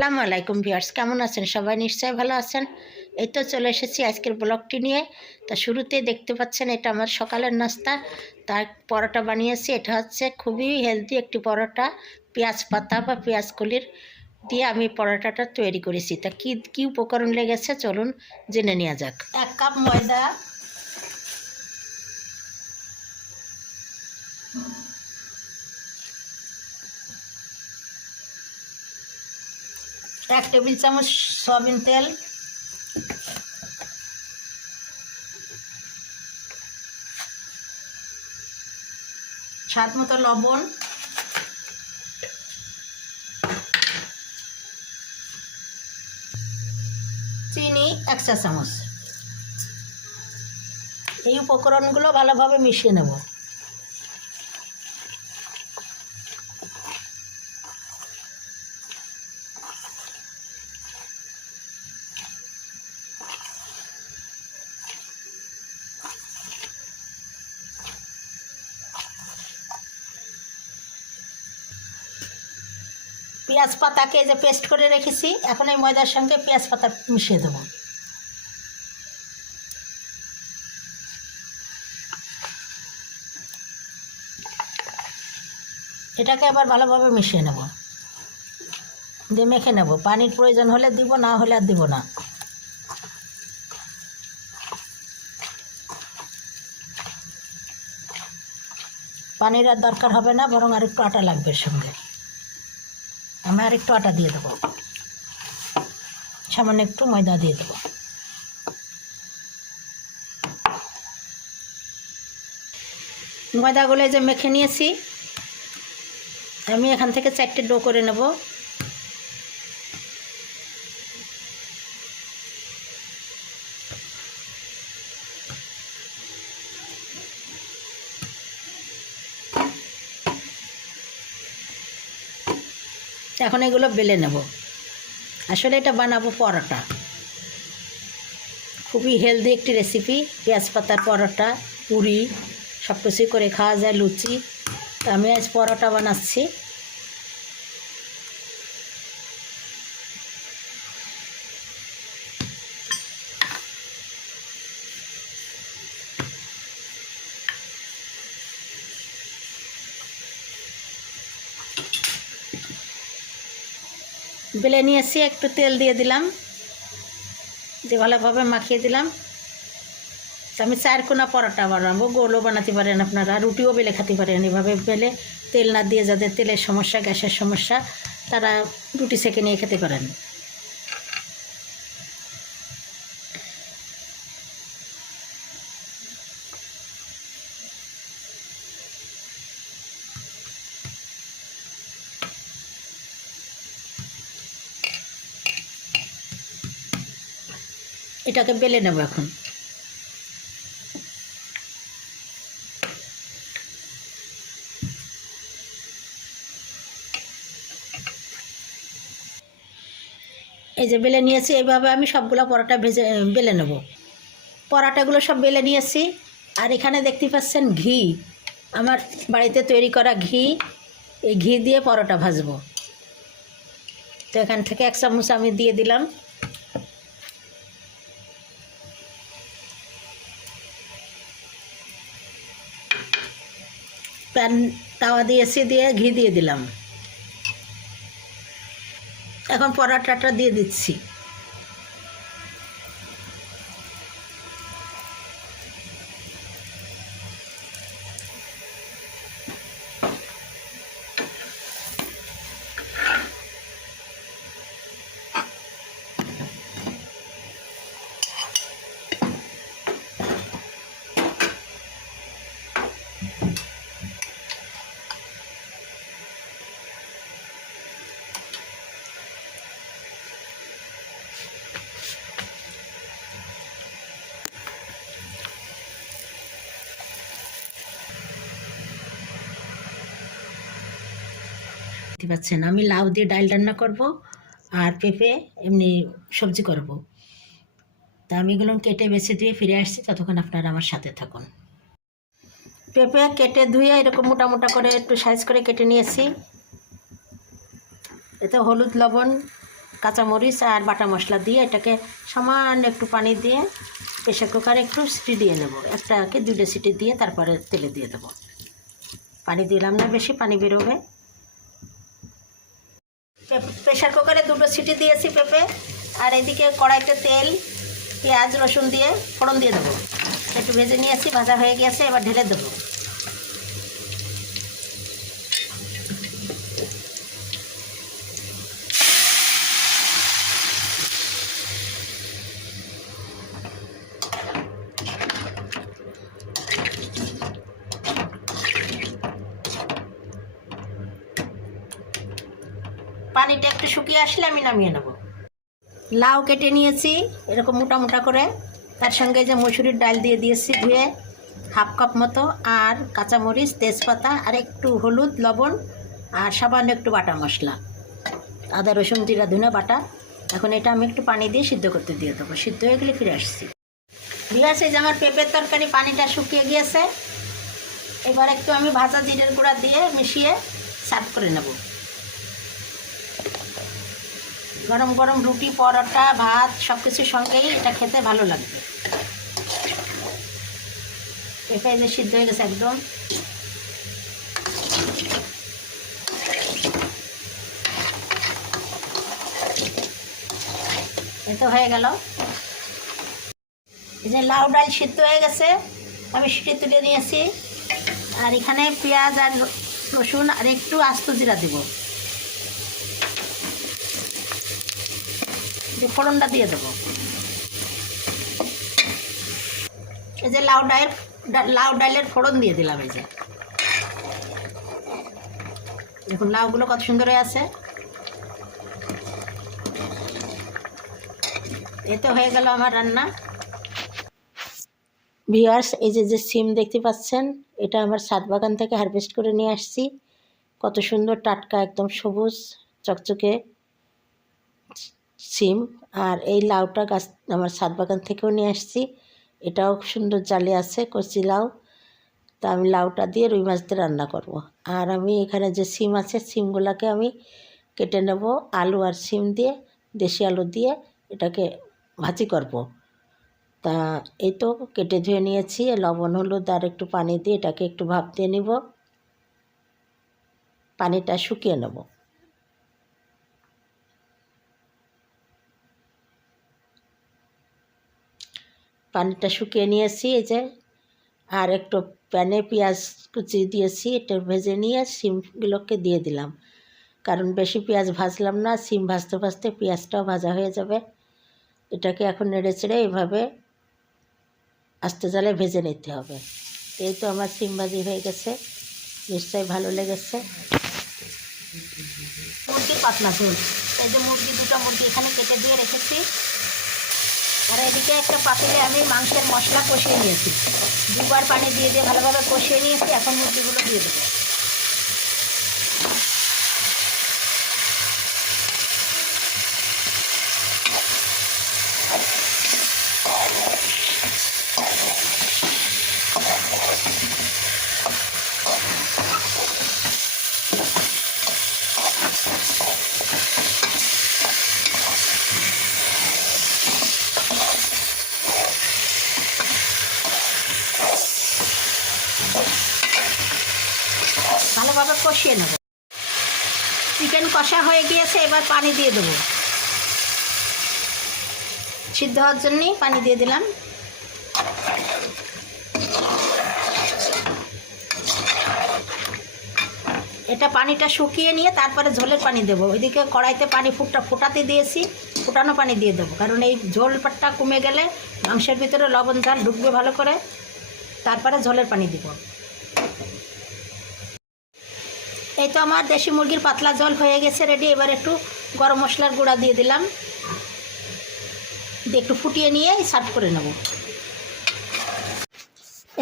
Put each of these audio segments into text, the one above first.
আসসালামু আলাইকুম ভিউয়ার্স, কেমন আছেন? সবাই নিশ্চয়ই ভালো আছেন? এই তো চলে এসেছি আজকের ব্লগটি নিয়ে। তা শুরুতে দেখতে পাচ্ছেন, এটা আমার সকালের নাস্তা। তার পরোটা বানিয়েছি, এটা হচ্ছে খুবই হেলদি একটি পরোটা, পেঁয়াজ পাতা বা পেঁয়াজ কলির দিয়ে আমি পরোটাটা তৈরি করেছি। তা কী কী উপকরণ লেগেছে? চলুন জেনে নেওয়া যাক। এক কাপ ময়দা এক টেবিল চামচ সয়াবিন তেল। স্বাদ মতো লবণ। চিনি এক চা চামচ। এই উপকরণগুলো ভালোভাবে মিশিয়ে নেব। পেঁয়াজ পাতাকে যে পেস্ট করে রেখেছি, এখন এই ময়দার সঙ্গে পেঁয়াজ পাতা মিশিয়ে দেবো। এটাকে আবার ভালোভাবে মিশিয়ে নেব। দিয়ে মেখে নেব। পানির প্রয়োজন হলে দিব, না হলে আর দিব না। পানির আর দরকার হবে না, বরং আর একটু আটা লাগবে সঙ্গে। আমি আর একটু আটা দিয়ে দেবো। সামান্য একটু ময়দা দিয়ে দেবো। ময়দাগুলো যে মেখে নিয়েছি। আমি এখান থেকে চারটে ডো করে নেব। এখন এগুলো বেলে নেব। আসলে এটা বানাবো পরোটা। খুবই হেলদি একটি রেসিপি পেঁয়াজ পাতার পরোটা, পুরি সব কিছুই করে খাওয়া যায়, লুচি। তো আমি আজ পরোটা বানাচ্ছি। বেলে নিয়ে এসে একটু তেল দিয়ে দিলাম। যে ভালোভাবে মাখিয়ে দিলাম। আমি চার কোনা পরোটা বানাবো, গোলও বানাতে পারেন আপনারা, রুটিও বেলে খেতে পারেন এভাবে বেলে। তেল না দিয়ে যাদের তেলের সমস্যা, গ্যাসের সমস্যা, তারা রুটি সেকে নিয়ে খেতে পারেন। এটাকে বেলে নেব এখন। এই যে বেলে নিয়েছি এইভাবে আমি সবগুলো পরোটা ভেজে বেলে নেব। পরোটাগুলো সব বেলে নিয়েছি। আর এখানে দেখতে পাচ্ছেন ঘি। আমার বাড়িতে তৈরি করা ঘি। এই ঘি দিয়ে পরোটা ভাজবো। তো এখান থেকে এক চামচ আমি দিয়ে দিলাম। প্যান তাওয়া দিয়েছি দিয়ে ঘি দিয়ে দিলাম। এখন পরাটাটা দিয়ে দিচ্ছি। দেখতে পাচ্ছেন। আমি লাউ দিয়ে ডাল রান্না করব আর পেঁপে এমনি সবজি করব। তা আমি এগুলো কেটে বেছে দিয়ে ফিরে আসছি। ততক্ষণ আপনারা আমার সাথে থাকুন। পেঁপে কেটে ধুয়ে এরকম মোটা মোটা করে একটু সাইজ করে কেটে নিয়েছি। এতে হলুদ, লবণ, কাঁচামরিচ আর বাটা মশলা দিয়ে এটাকে সামান্য একটু পানি দিয়ে প্রেশার কুকারে একটু সিটি দিয়ে নেব। একটাকে দুটো সিটি দিয়ে তারপরে তেলে দিয়ে দেবো। পানি দিলাম না বেশি, পানি বেরোবে। প্রেশার কুকারে দুটো সিটি দিয়েছি পেঁপে, আর এদিকে কড়াইতে তেল, পেঁয়াজ, রসুন দিয়ে ফোড়ন দিয়ে দেবো। একটু ভেজে নিয়েছি, ভাজা হয়ে গেছে, এবার ঢেলে দেবো। পানিটা একটু শুকিয়ে আসলে আমি নামিয়ে নেব। লাউ কেটে নিয়েছি, এরকম মোটা মোটা করে। তার সঙ্গে যে মসুরির ডাল দিয়ে দিয়েছি ধুয়ে, হাফ কাপ মতো, আর কাঁচামরিচ, তেজপাতা, আর একটু হলুদ, লবণ, আর সামান্য একটু বাটা মশলা। আদা, রসুন, জিরা, ধুনে বাটা। এখন এটা আমি একটু পানি দিয়ে সিদ্ধ করতে দিয়ে দেবো। সিদ্ধ হয়ে গেলে ফিরে আসছি। দিয়েছে যে আমার পেঁপের তরকারি পানিটা শুকিয়ে গিয়েছে, এবার একটু আমি ভাজা জিরের গুঁড়া দিয়ে মিশিয়ে সার্ভ করে নেব। গরম গরম রুটি, পরোটা, ভাত সব কিছুর সঙ্গেই এটা খেতে ভালো লাগবে পেঁপে যে সিদ্ধ হয়ে গেছে একদম। এ তো হয়ে গেল। এই যে লাউ ডাল সিদ্ধ হয়ে গেছে, আমি সিটি তুলে নিয়েছি। আর এখানে পেঁয়াজ আর রসুন আর একটু আস্ত জিরা দেবো। যে ফোড়নটা দিয়ে দেবো। এই যে লাউ ডালের লাউ ডালের ফোড়ন দিয়ে দিলাম এই যে। দেখুন লাউগুলো কত সুন্দর হয়ে আছে। এতে হয়ে গেল আমার রান্না। ভিওয়ার্স এই যে যে সিম দেখতে পাচ্ছেন, এটা আমার ছাদ বাগান থেকে হারভেস্ট করে নিয়ে আসছি। কত সুন্দর টাটকা, একদম সবুজ, চকচকে। সিম আর এই লাউটা গাছ আমার ছাদ বাগান থেকেও নিয়ে আসছি এটাও সুন্দর জালে আছে, কচি লাউ তা আমি লাউটা দিয়ে রুই মাছ দিয়ে রান্না করব। আর আমি এখানে যে সিম আছে, সিমগুলোকে আমি কেটে নেব, আলু আর সিম দিয়ে, দেশি আলু দিয়ে এটাকে ভাজি করব। তা এই তো কেটে ধুয়ে নিয়েছি, লবণ, হলুদ আর একটু পানি দিয়ে এটাকে একটু ভাপ দিয়ে নিব পানিটা শুকিয়ে নেব পানিটা শুকিয়ে নিয়েছি, এই যে। আর একটু প্যানে পেঁয়াজ কুচি দিয়েছি, এটা ভেজে নিয়ে সিমগুলোকে দিয়ে দিলাম। কারণ বেশি পেঁয়াজ ভাজলাম না, সিম ভাজতে ভাজতে পেঁয়াজটাও ভাজা হয়ে যাবে। এটাকে এখন নেড়ে চেড়ে এইভাবে আস্তে জালে ভেজে নিতে হবে। এই তো আমার সিম ভাজি হয়ে গেছে, নিশ্চয়ই ভালো লেগেছে। মুরগি পাতলা ঝোল, এই যে মুরগি, দুটো মুরগি এখানে কেটে দিয়ে রেখেছি। আর এদিকে একটা পাতিলে আমি মাংসের মশলা কষিয়ে নিয়েছি। দুবার পানি দিয়ে দিয়ে ভালোভাবে কষিয়ে নিয়েছি, এখন মুরগিগুলো দিয়ে দেবো। ভালোভাবে কষিয়ে নেব। চিকেন কষা হয়ে গিয়েছে, এবার পানি দিয়ে দেবো। সিদ্ধ হওয়ার জন্যই পানি দিয়ে দিলাম। এটা পানিটা শুকিয়ে নিয়ে তারপরে ঝোলের পানি দেবো। ওইদিকে কড়াইতে পানি ফুটটা ফোটাতে দিয়েছি, ফুটানো পানি দিয়ে দেবো। কারণ এই ঝোল পাটটা কমে গেলে মাংসের ভিতরে লবণ ঝাল ঢুকবে ভালো করে। তারপরে ঝোলের পানি দিব। এই তো আমার দেশি মুরগির পাতলা জল হয়ে গেছে রেডি এবার একটু গরম মশলার গুঁড়া দিয়ে দিলাম। দিয়ে একটু ফুটিয়ে নিয়ে সার্ভ করে নেব।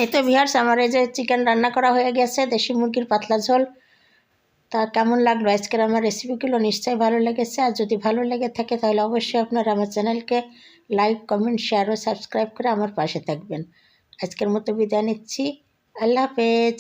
এই তো ভিহার্স আমার এই যে চিকেন রান্না করা হয়ে গেছে, দেশি মুরগির পাতলা ঝোল। তা কেমন লাগল? আজকের আমার রেসিপিগুলো নিশ্চয়ই ভালো লেগেছে। আর যদি ভালো লেগে থাকে, তাহলে অবশ্যই আপনারা আমার চ্যানেলকে লাইক কমেন্ট শেয়ার ও সাবস্ক্রাইব করে আমার পাশে থাকবেন। আজকের মতো বিদায় নিচ্ছি। আল্লাহ হাফেজ।